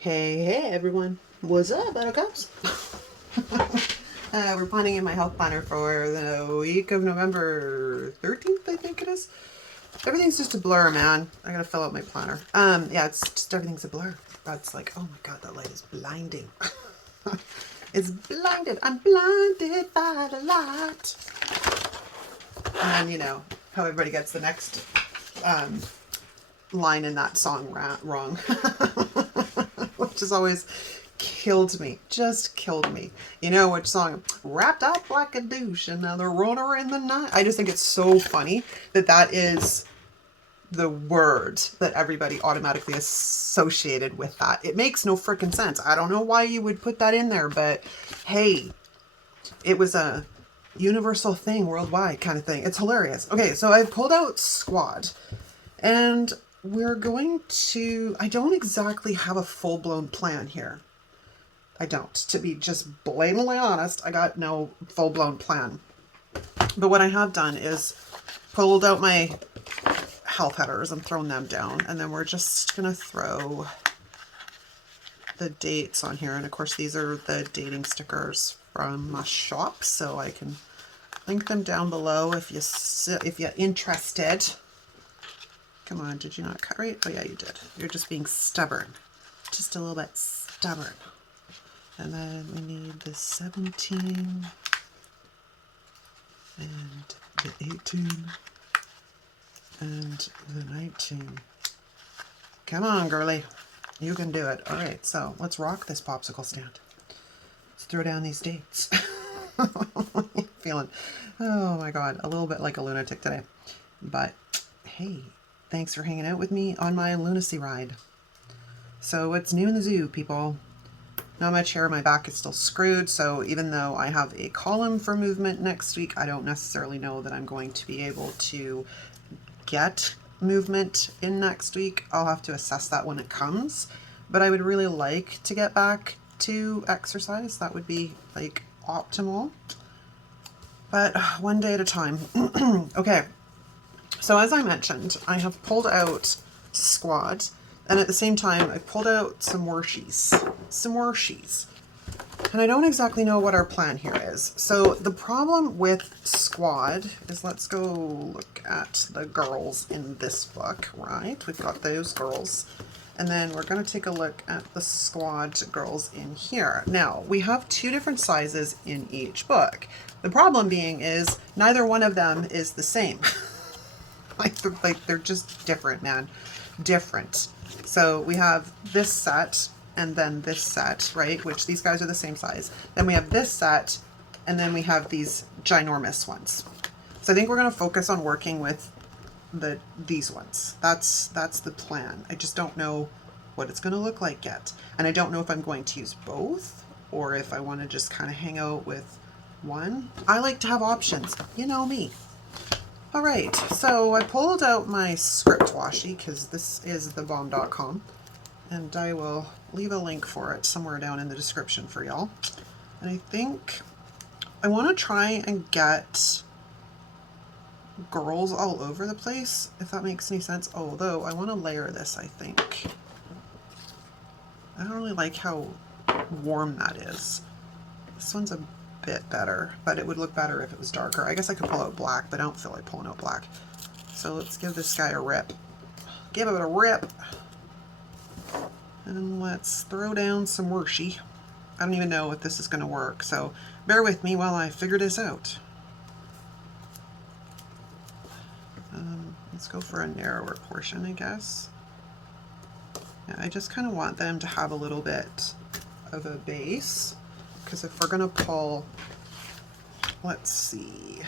Hey everyone. What's up, Buttercups? We're planning in my health planner for the week of November 13th, I think it is. Everything's just a blur, man. I gotta fill out my planner. Yeah, it's just everything's a blur. That's like, oh my god, that light is blinding. It's blinded. I'm blinded by the light. And then, you know, how everybody gets the next line in that song wrong. Which has always killed me. Just killed me. You know which song? Wrapped up like a douche, another runner in the night. I just think it's so funny that that is the word that everybody automatically associated with that. It makes no freaking sense. I don't know why you would put that in there, but hey, it was a universal thing, worldwide kind of thing. It's hilarious. Okay, so I've pulled out Squad, and we're going to, I don't exactly have a full-blown plan here. I don't. To be just blatantly honest, I got no full-blown plan. But what I have done is pulled out my health headers and thrown them down. And then we're just going to throw the dates on here. And of course, these are the dating stickers from my shop. So I can link them down below if you're interested. Come on, did you not cut right? Oh yeah, you did. You're just being stubborn. Just a little bit stubborn. And then we need the 17 and the 18 and the 19. Come on, girly. You can do it. All right, so let's rock this popsicle stand. Let's throw down these dates. Feeling, oh my God, a little bit like a lunatic today. But hey, thanks for hanging out with me on my lunacy ride. So what's new in the zoo, people? Now my chair, my back is still screwed, so even though I have a column for movement next week, I don't necessarily know that I'm going to be able to get movement in next week. I'll have to assess that when it comes, but I would really like to get back to exercise. That would be like optimal, but one day at a time. Okay, so as I mentioned, I have pulled out Squad, and at the same time, I pulled out some worshies. And I don't exactly know what our plan here is. So the problem with Squad is, let's go look at the girls in this book, right? We've got those girls. And then we're going to take a look at the Squad girls in here. Now, we have two different sizes in each book. The problem being is neither one of them is the same. like they're just different, man. Different. So we have this set and then this set, right? Which these guys are the same size. Then we have this set and then we have these ginormous ones. So I think we're going to focus on working with these ones. That's the plan. I just don't know what it's going to look like yet. And I don't know if I'm going to use both or if I want to just kind of hang out with one. I like to have options. You know me. All right, so I pulled out my script washi because this is thebomb.com, and I will leave a link for it somewhere down in the description for y'all. And I think I want to try and get girls all over the place, if that makes any sense. Although I want to layer this, I think. I don't really like how warm that is. This one's a bit better, but it would look better if it was darker. I guess I could pull out black, but I don't feel like pulling out black. So let's give this guy a rip. Give it a rip. And let's throw down some washi. I don't even know if this is going to work, so bear with me while I figure this out. Let's go for a narrower portion, I guess. Yeah, I just kind of want them to have a little bit of a base. Because if we're going to pull, let's see,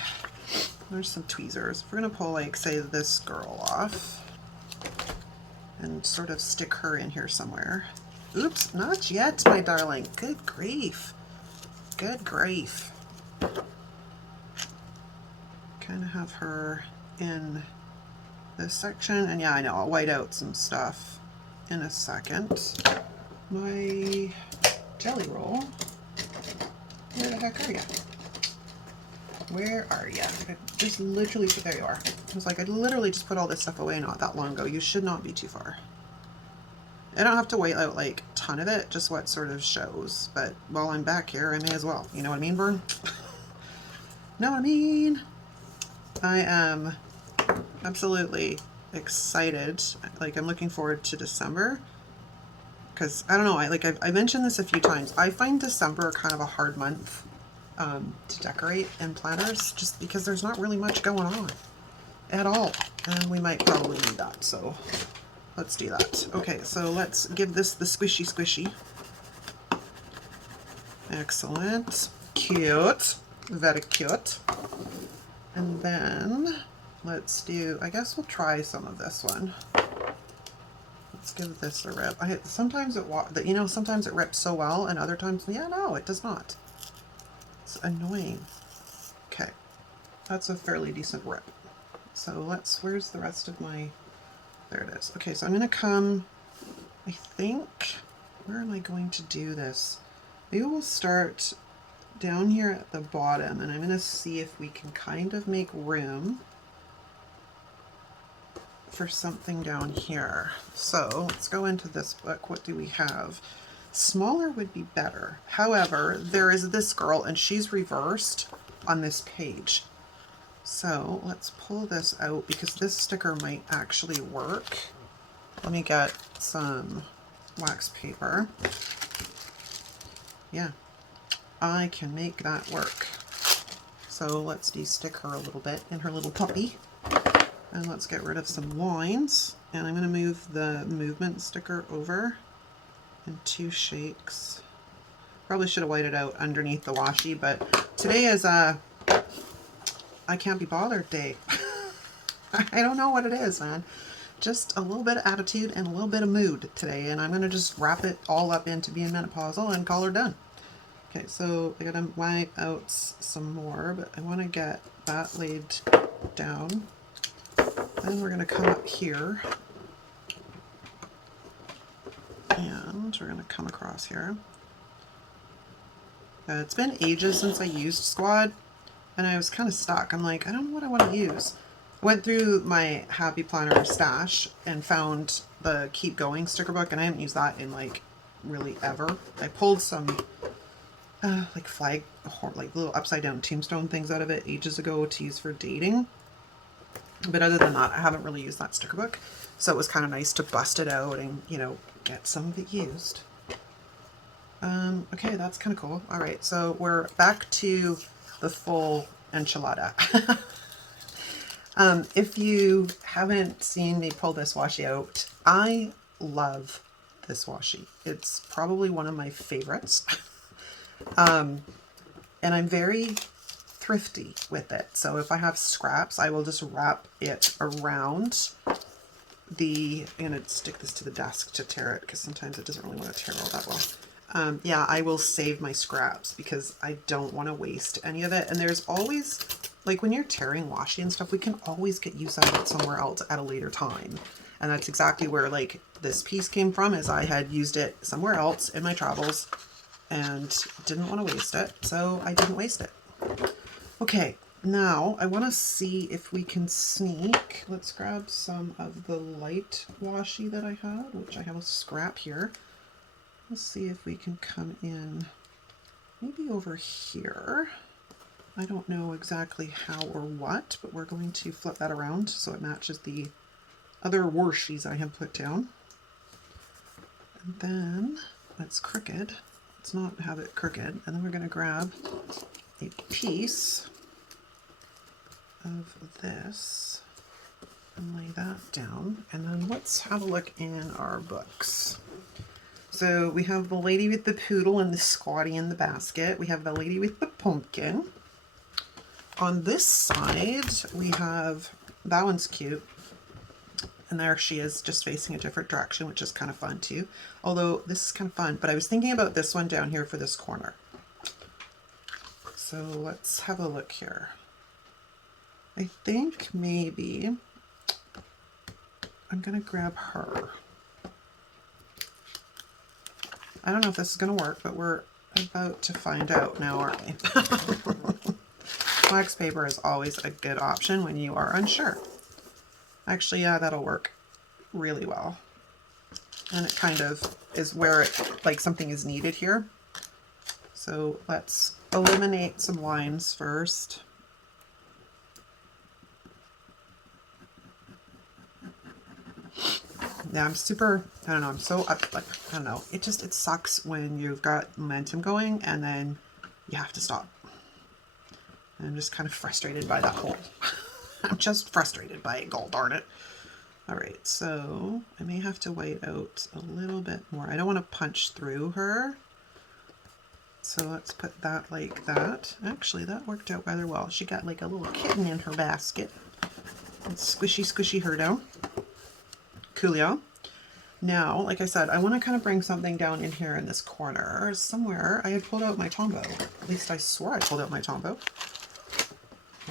there's some tweezers. If we're going to pull, like, say, this girl off and sort of stick her in here somewhere. Oops, not yet, my darling. Good grief. Good grief. Kind of have her in this section. And yeah, I know, I'll white out some stuff in a second. My jelly roll. Where the heck are you? Where are you? Just literally, there you are. I was like, I literally just put all this stuff away not that long ago. You should not be too far. I don't have to wait out like a ton of it, just what sort of shows. But while I'm back here, I may as well. You know what I mean, Vern? Know what I mean? I am absolutely excited. Like, I'm looking forward to December. Because, I don't know, I mentioned this a few times. I find December kind of a hard month to decorate in planners, just because there's not really much going on at all. And we might probably need that, so let's do that. Okay, so let's give this the squishy squishy. Excellent. Cute. Very cute. And then let's do, I guess we'll try some of this one. Let's give this a rip. Sometimes sometimes it rips so well, and other times, yeah, no, it does not. It's annoying. Okay, that's a fairly decent rip. So where's the rest of my, there it is. Okay, so I'm gonna come, I think, where am I going to do this? Maybe we'll start down here at the bottom, and I'm gonna see if we can kind of make room for something down here. So let's go into this book. What do we have? Smaller would be better. However, there is this girl and she's reversed on this page. So let's pull this out because this sticker might actually work. Let me get some wax paper. Yeah, I can make that work. So let's de-stick her a little bit in her little puppy. And let's get rid of some lines. And I'm going to move the movement sticker over in 2 shakes. Probably should have whited out underneath the washi, but today is a I can't be bothered day. I don't know what it is, man. Just a little bit of attitude and a little bit of mood today, and I'm going to just wrap it all up into being menopausal and call her done. Okay, so I got to wipe out some more, but I want to get that laid down. Then we're going to come up here and we're going to come across here. It's been ages since I used Squad and I was kind of stuck. I'm like, I don't know what I want to use. I went through my Happy Planner stash and found the Keep Going sticker book, and I haven't used that in like really ever. I pulled some like flag, like little upside down tombstone things out of it ages ago to use for dating. But other than that, I haven't really used that sticker book. So it was kind of nice to bust it out and, you know, get some of it used. Okay, that's kind of cool. All right, so we're back to the full enchilada. If you haven't seen me pull this washi out, I love this washi. It's probably one of my favorites. And I'm very thrifty with it. So if I have scraps, I will just wrap it around the, I'm going to stick this to the desk to tear it because sometimes it doesn't really want to tear all that well. Yeah, I will save my scraps because I don't want to waste any of it. And there's always, like when you're tearing washi and stuff, we can always get use out of it somewhere else at a later time. And that's exactly where like this piece came from, is I had used it somewhere else in my travels and didn't want to waste it. So I didn't waste it. Okay, now I want to see if we can sneak. Let's grab some of the light washi that I had, which I have a scrap here. Let's see if we can come in maybe over here. I don't know exactly how or what, but we're going to flip that around so it matches the other washies I have put down. And then it's crooked. Let's not have it crooked. And then we're going to grab a piece of this and lay that down. And then let's have a look in our books. So we have the lady with the poodle and the squatty in the basket. We have the lady with the pumpkin. On this side, we have, that one's cute. And there she is, just facing a different direction, which is kind of fun too. Although this is kind of fun, but I was thinking about this one down here for this corner. So let's have a look here. I think maybe I'm gonna grab her. I don't know if this is gonna work, but we're about to find out now, aren't we? Wax paper is always a good option when you are unsure. Actually, yeah, that'll work really well. And it kind of is where it, like something is needed here. So let's eliminate some lines first. Yeah, I'm super, I don't know, I'm so up, like, I don't know. It sucks when you've got momentum going and then you have to stop. And I'm just kind of frustrated by that whole, I'm just frustrated by it, god darn it. All right, so I may have to white out a little bit more. I don't want to punch through her. So let's put that like that. Actually, that worked out rather well. She got like a little kitten in her basket. Let's squishy her down. Coolio. Now, like I said, I want to kind of bring something down in here in this corner. Somewhere I had pulled out my Tombow. At least I swore I pulled out my Tombow.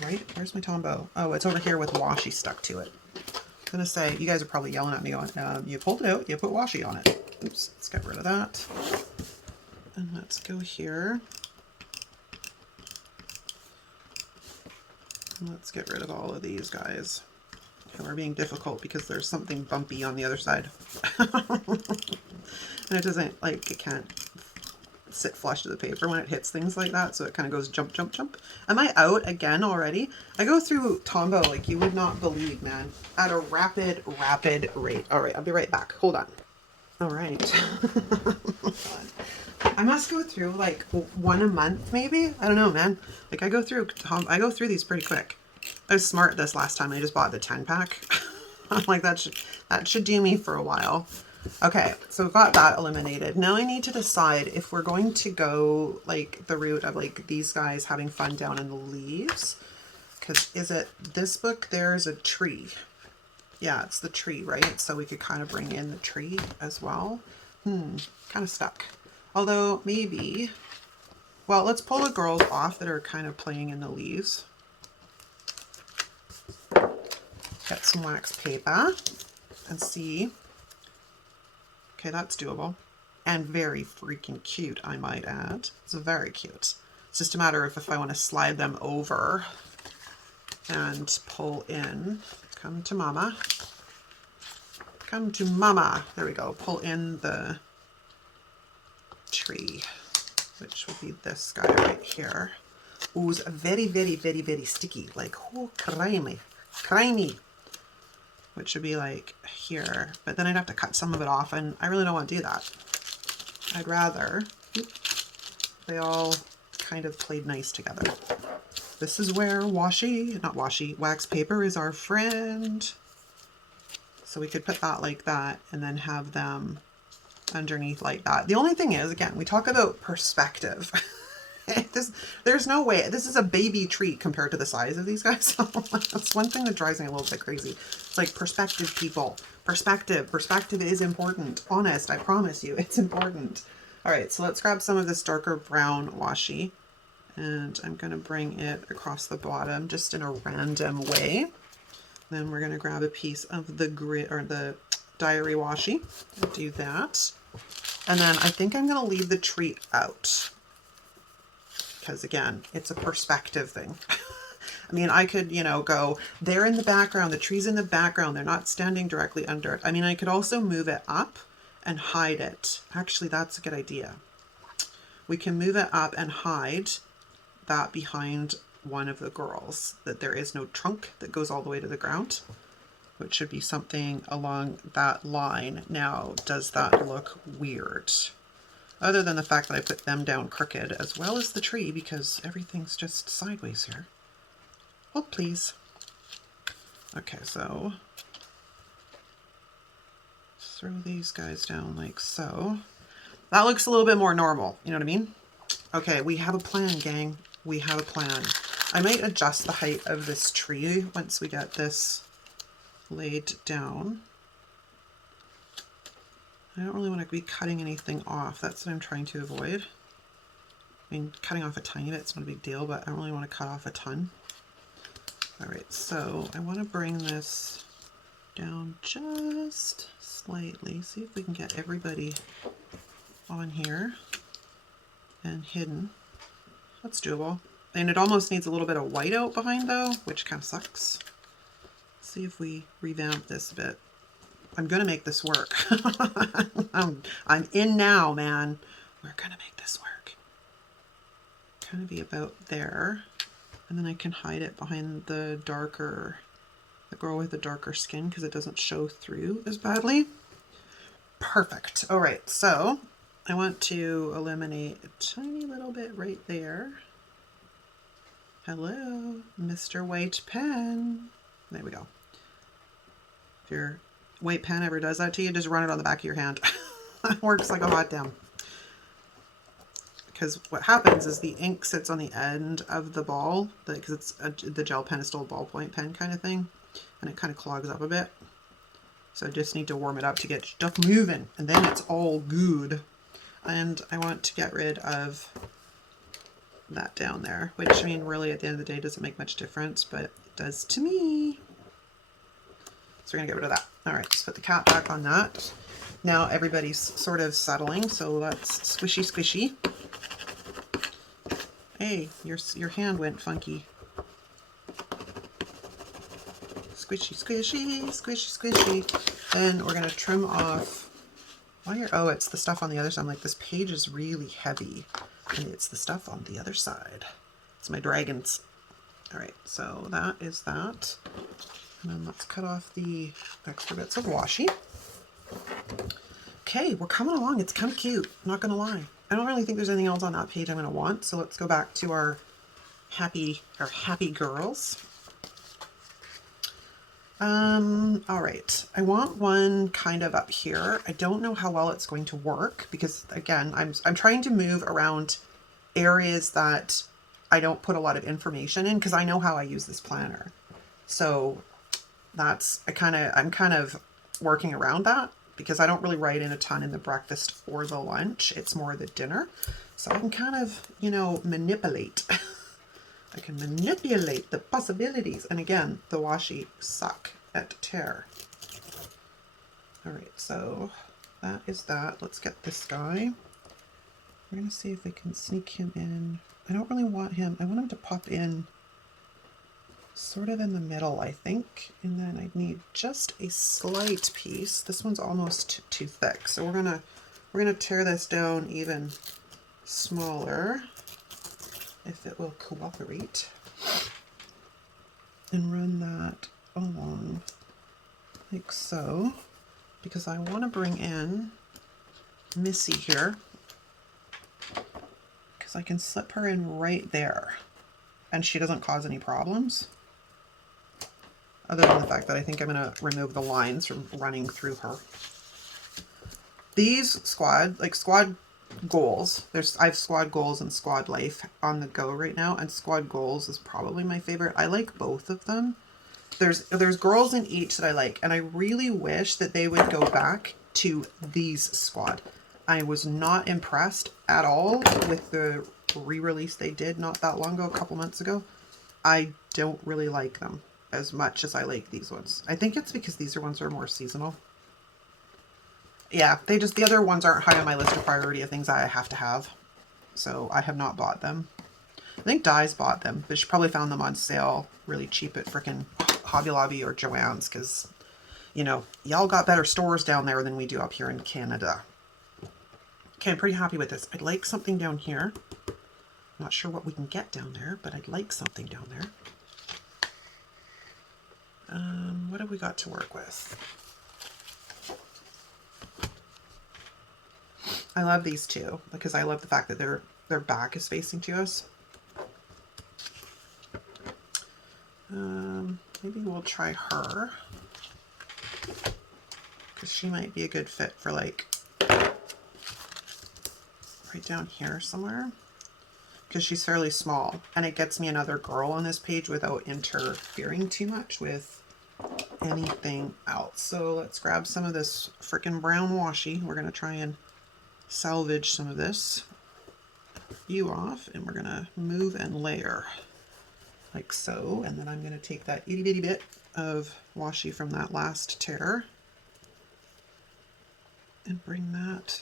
Right? Where's my Tombow? Oh, it's over here with washi stuck to it. I'm going to say, you guys are probably yelling at me going, you pulled it out, you put washi on it. Oops, let's get rid of that. And let's go here. And let's get rid of all of these guys who are being difficult because there's something bumpy on the other side. And it doesn't, like, it can't sit flush to the paper when it hits things like that, so it kind of goes jump, jump, jump. Am I out again already? I go through Tombow like you would not believe, man, at a rapid rate. All right, I'll be right back. Hold on. All right. I must go through like one a month, maybe. I don't know, man. Like I go through these pretty quick. I was smart this last time. I just bought the 10-pack. I'm like, that should do me for a while. Okay, so we've got that eliminated. Now I need to decide if we're going to go like the route of like these guys having fun down in the leaves. Because is it this book? There's a tree. Yeah, it's the tree, right? So we could kind of bring in the tree as well. Kind of stuck. Although maybe, well, let's pull the girls off that are kind of playing in the leaves. Get some wax paper and see. Okay, that's doable. And very freaking cute, I might add. It's very cute. It's just a matter of if I want to slide them over and pull in. Come to mama. Come to mama. There we go. Pull in the tree, which would be this guy right here. Ooh, it's very, very, very, very sticky. Like, oh, crimey. Crimey. Which would be like here. But then I'd have to cut some of it off, and I really don't want to do that. I'd rather they all kind of played nice together. This is where wax paper is our friend. So we could put that like that and then have them underneath like that. The only thing is, again, we talk about perspective. There's no way. This is a baby tree compared to the size of these guys. So that's one thing that drives me a little bit crazy. It's like perspective, people. Perspective. Perspective is important. Honest, I promise you, it's important. All right, so let's grab some of this darker brown washi. And I'm going to bring it across the bottom just in a random way. Then we're going to grab a piece of the grit or the diary washi and do that. And then I think I'm going to leave the tree out. Because again, it's a perspective thing. I mean, I could, you know, go, they're in the background, the tree's in the background, they're not standing directly under it. I mean, I could also move it up and hide it. Actually, that's a good idea. We can move it up and hide that behind one of the girls, that there is no trunk that goes all the way to the ground, which should be something along that line. Now, does that look weird? Other than the fact that I put them down crooked as well as the tree because everything's just sideways here. Oh, please. Okay, so throw these guys down like so. That looks a little bit more normal, you know what I mean? Okay, we have a plan, gang. We have a plan. I might adjust the height of this tree once we get this laid down. I don't really want to be cutting anything off. That's what I'm trying to avoid. I mean, cutting off a tiny bit, it's not a big deal, but I don't really want to cut off a ton. All right, so I want to bring this down just slightly. See if we can get everybody on here and hidden. That's doable. And it almost needs a little bit of white out behind though, which kind of sucks. See if we revamp this a bit. I'm gonna make this work. I'm in now, man. We're gonna make this work. Kind of be about there. And then I can hide it behind the girl with the darker skin because it doesn't show through as badly. Perfect. All right, so I want to eliminate a tiny little bit right there. Hello, Mr. White Pen. There we go. If your white pen ever does that to you, just run it on the back of your hand. It works like a hot damn. Because what happens is the ink sits on the end of the ball, because the gel pen is still a ballpoint pen kind of thing, and it kind of clogs up a bit. So I just need to warm it up to get stuff moving, and then it's all good. And I want to get rid of that down there, which, I mean, really at the end of the day doesn't make much difference, but it does to me. So we're gonna get rid of that. All right, just put the cap back on that. Now everybody's sort of settling, so that's squishy, squishy. Hey, your hand went funky. Squishy, squishy, squishy, squishy. Then we're gonna trim off. Oh, it's the stuff on the other side. I'm like, this page is really heavy, and it's the stuff on the other side. It's my dragons. All right, so that is that. And then let's cut off the extra bits of washi. Okay, we're coming along. It's kind of cute, not gonna lie. I don't really think there's anything else on that page I'm gonna want, so let's go back to our happy girls. All right, I want one kind of up here. I don't know how well it's going to work because, again, I'm trying to move around areas that I don't put a lot of information in because I know how I use this planner. So that's, I'm kind of working around that because I don't really write in a ton in the breakfast or the lunch. It's more the dinner. So I can kind of, you know, manipulate. I can manipulate the possibilities. And again, the washi suck at tear. All right, so that is that. Let's get this guy. We're gonna see if we can sneak him in. I don't really want him. I want him to pop in sort of in the middle, I think. And then I need just a slight piece. This one's almost too thick. So we're gonna tear this down even smaller, if it will cooperate, and run that along like so, because I want to bring in Missy here, because I can slip her in right there and she doesn't cause any problems, other than the fact that I think I'm going to remove the lines from running through her. These squad goals, I have squad goals and squad life on the go right now, and squad goals is probably my favorite. I like both of them. There's girls in each that I like, and I really wish that they would go back to these squad. I was not impressed at all with the re-release they did not that long ago, a couple months ago. I don't really like them as much as I like these ones. I think it's because these ones are more seasonal. Yeah, the other ones aren't high on my list of priority of things I have to have. So I have not bought them. I think Di's bought them, but she probably found them on sale really cheap at frickin' Hobby Lobby or Joann's because, you know, y'all got better stores down there than we do up here in Canada. Okay, I'm pretty happy with this. I'd like something down here. Not sure what we can get down there, but I'd like something down there. What have we got to work with? I love these two because I love the fact that their back is facing to us. Maybe we'll try her because she might be a good fit for like right down here somewhere, because she's fairly small and it gets me another girl on this page without interfering too much with anything else. So let's grab some of this frickin' brown washi. We're going to try and salvage some of this you off, and we're going to move and layer like so. And then I'm going to take that itty bitty bit of washi from that last tear and bring that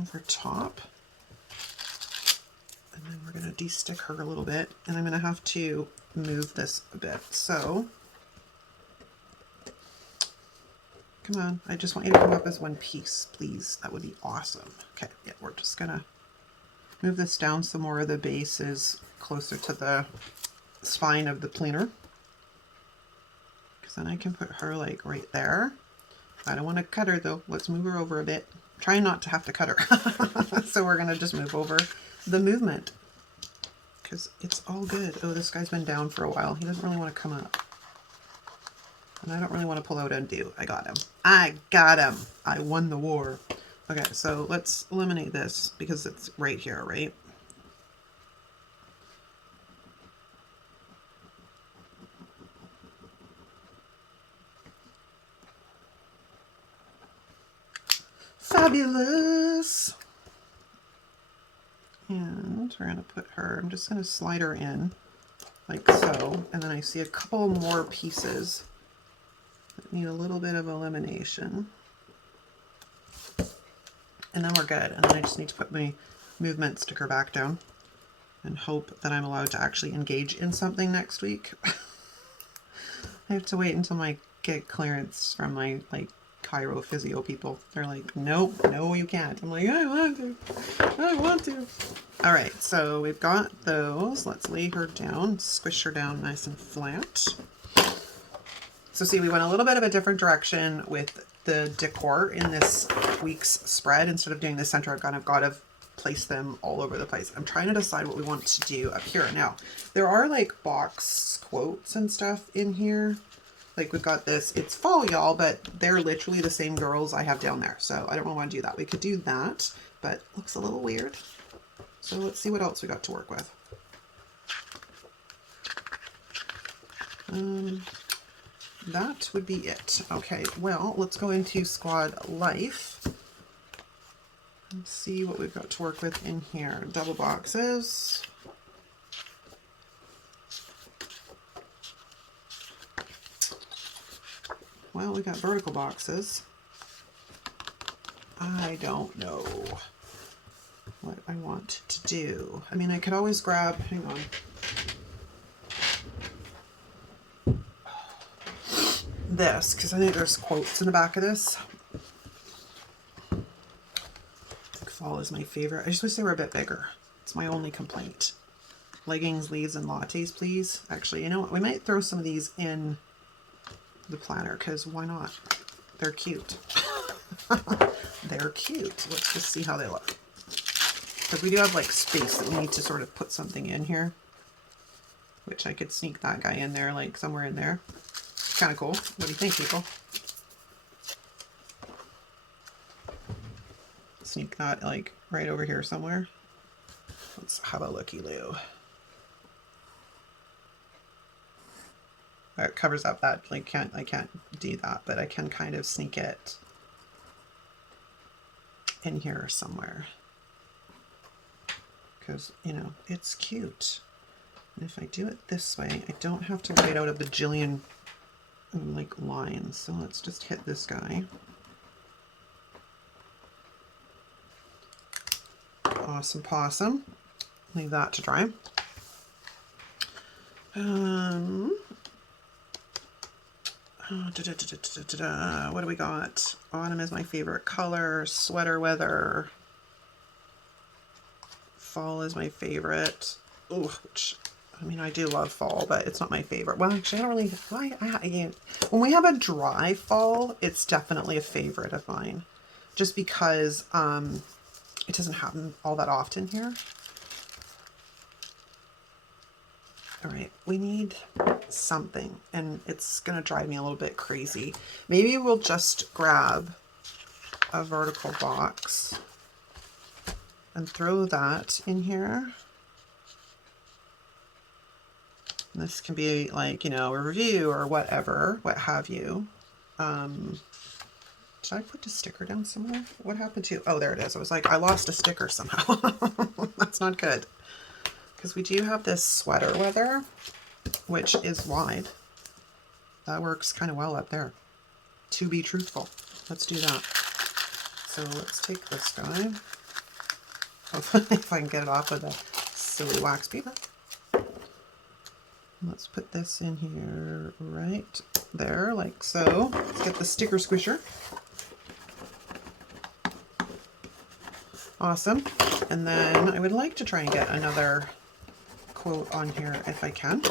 over top. And then we're going to de-stick her a little bit, and I'm going to have to move this a bit. So Come on. I just want you to come up as one piece, please. That would be awesome. Okay, yeah, we're just gonna move this down so more of the base is closer to the spine of the planner. Because then I can put her like right there. I don't want to cut her though. Let's move her over a bit. Trying not to have to cut her. So we're gonna just move over the movement. Because it's all good. Oh, this guy's been down for a while. He doesn't really want to come up. And I don't really want to pull out undo. I got him. I got him. I won the war. Okay, so let's eliminate this because it's right here, right? Fabulous. And we're going to put her, I'm just going to slide her in like so. And then I see a couple more pieces that need a little bit of elimination. And then we're good. And then I just need to put my movement sticker back down and hope that I'm allowed to actually engage in something next week. I have to wait until I get clearance from my Chiro physio people. They're like, nope, no, you can't. I'm like, I want to. I want to. All right, so we've got those. Let's lay her down, squish her down nice and flat. So see, we went a little bit of a different direction with the decor in this week's spread. Instead of doing the center, I've kind of got to place them all over the place. I'm trying to decide what we want to do up here. Now, there are like box quotes and stuff in here. Like we've got this, it's fall, y'all, but they're literally the same girls I have down there. So I don't really want to do that. We could do that, but it looks a little weird. So let's see what else we got to work with. That would be it. Okay, well, let's go into Squad Life and see what we've got to work with in here. Double boxes. Well, we got vertical boxes. I don't know what I want to do. I mean, I could always grab, hang on, this, because I think there's quotes in the back of this. I think fall is my favorite. I just wish they were a bit bigger. It's my only complaint. Leggings, leaves, and lattes, please. Actually, you know what? We might throw some of these in the planner because why not? They're cute. They're cute. Let's just see how they look. Because we do have like space that we need to sort of put something in here, which I could sneak that guy in there, like somewhere in there. Kind of cool. What do you think, people? Sneak that like right over here somewhere. Let's have a looky-loo. It covers up that, like, I can't do that, but I can kind of sneak it in here somewhere. Because, you know, it's cute. And if I do it this way, I don't have to write out a bajillion, like, lines. So let's just hit this guy. Awesome possum. Leave that to dry. What do we got? Autumn is my favorite color. Sweater weather. Fall is my favorite. Ooh, which, I mean, I do love fall, but it's not my favorite. Well, actually, I don't really... when we have a dry fall, it's definitely a favorite of mine. Just because it doesn't happen all that often here. All right, we need something, and it's gonna drive me a little bit crazy. Maybe we'll just grab a vertical box and throw that in here. And this can be like, you know, a review or whatever, what have you. Did I put a sticker down somewhere? What happened to, oh, there it is. I was like, I lost a sticker somehow. That's not good. Because we do have this sweater weather, which is wide. That works kind of well up there. To be truthful. Let's do that. So let's take this guy. Hopefully if I can get it off of the silly wax paper. Let's put this in here right there, like so. Let's get the sticker squisher. Awesome. And then I would like to try and get another quote on here if I can.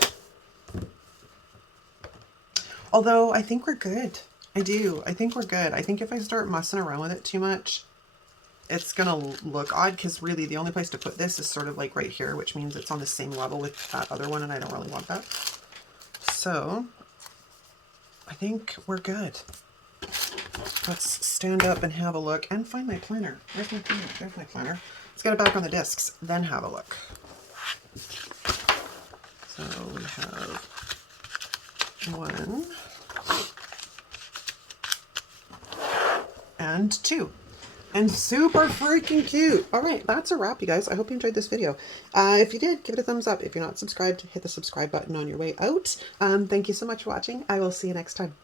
Although I think we're good. I do. I think we're good. I think if I start messing around with it too much, it's going to look odd, because really the only place to put this is sort of like right here, which means it's on the same level with that other one, and I don't really want that. So I think we're good. Let's stand up and have a look and find my planner. Where's my planner? There's my planner. Let's get it back on the discs, then have a look. So we have 1 and 2. And super freaking cute. All right, that's a wrap, you guys. I hope you enjoyed this video. If you did, give it a thumbs up. If you're not subscribed, hit the subscribe button on your way out. Thank you so much for watching. I will see you next time.